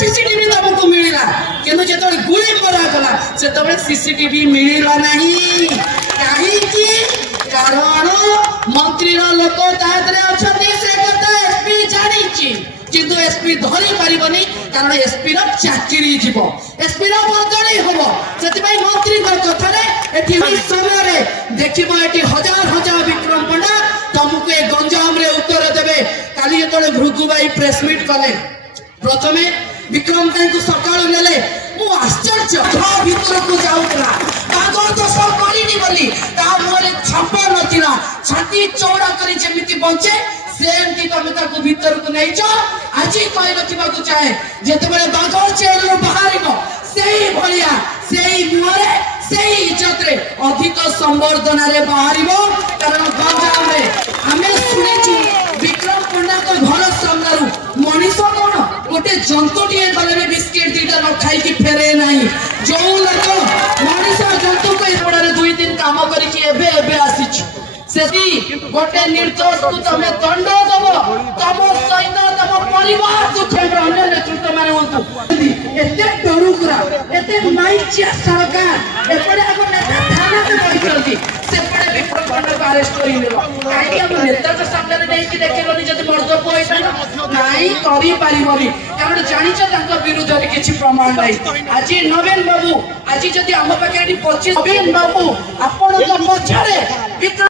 CCTV तुमको मिलला किंतु जो गुली मरा गला से सीसीटीवी मिलला नहीं कहीं कारण मंत्री लोक अच्छा से कथा एसपी जानी किंतु एसपी धरी पारिबनी कारण एसपी चाकरी जीव एसपी बदली हम से मंत्री कथा समय देखो ये हजार हजार विक्रम पंडा तुमको ए गंजाम रे उत्तर देवे काली जो भृगु भाई प्रेस मीट कले प्रथमे विक्रम को सकाल नेले मु आश्चर्य भीतर को जाऊला बागर तो सब करिनी बोली ता मोरे छापा नथिला छाती चौड़ा करी जेमिति बंचे सेमती तमे ताको भीतर को नै छ आजी कहि रखिबा को चाहे जेतेबेले बागर चेल रो बाहरिबो सेही भलिया सेही मुहरे सेही इज्जत रे अधिक संवर्धना रे बाहरिबो कारण गंजाम रे हमें सुनिछु विक्रम पंडा को घर सामनारू मनीष कोन गोटे जंतु टिए गले बिस्किट दीटा न खाई की फेरे नाही जो लोक मनीष जंतु को एपड़ा रे 2 दिन काम करी कि एबे एबे आसीछ सेती गोटे निर्दोष को तमे दंड दबो तम सहित तम परिवार दुख अन्य नेतृत्व माने होतु एते डरुकरा एते माइचिया सरकार एपड़े आगो नेता थाना पे पड़ी करती सेपड़े विक्रम पंडा को अरेस्ट करी लेलो काई हम नेता के सामने रे नहीं कि देखिलोनी जति मर्द पोइसा नाही करी पारिबोनी कारण जानि छ तांको विरुद्ध रे किछि प्रमाण नाही आज नवीन बाबू आज जति हम पाके 25 नवीन बाबू आपण को पछरे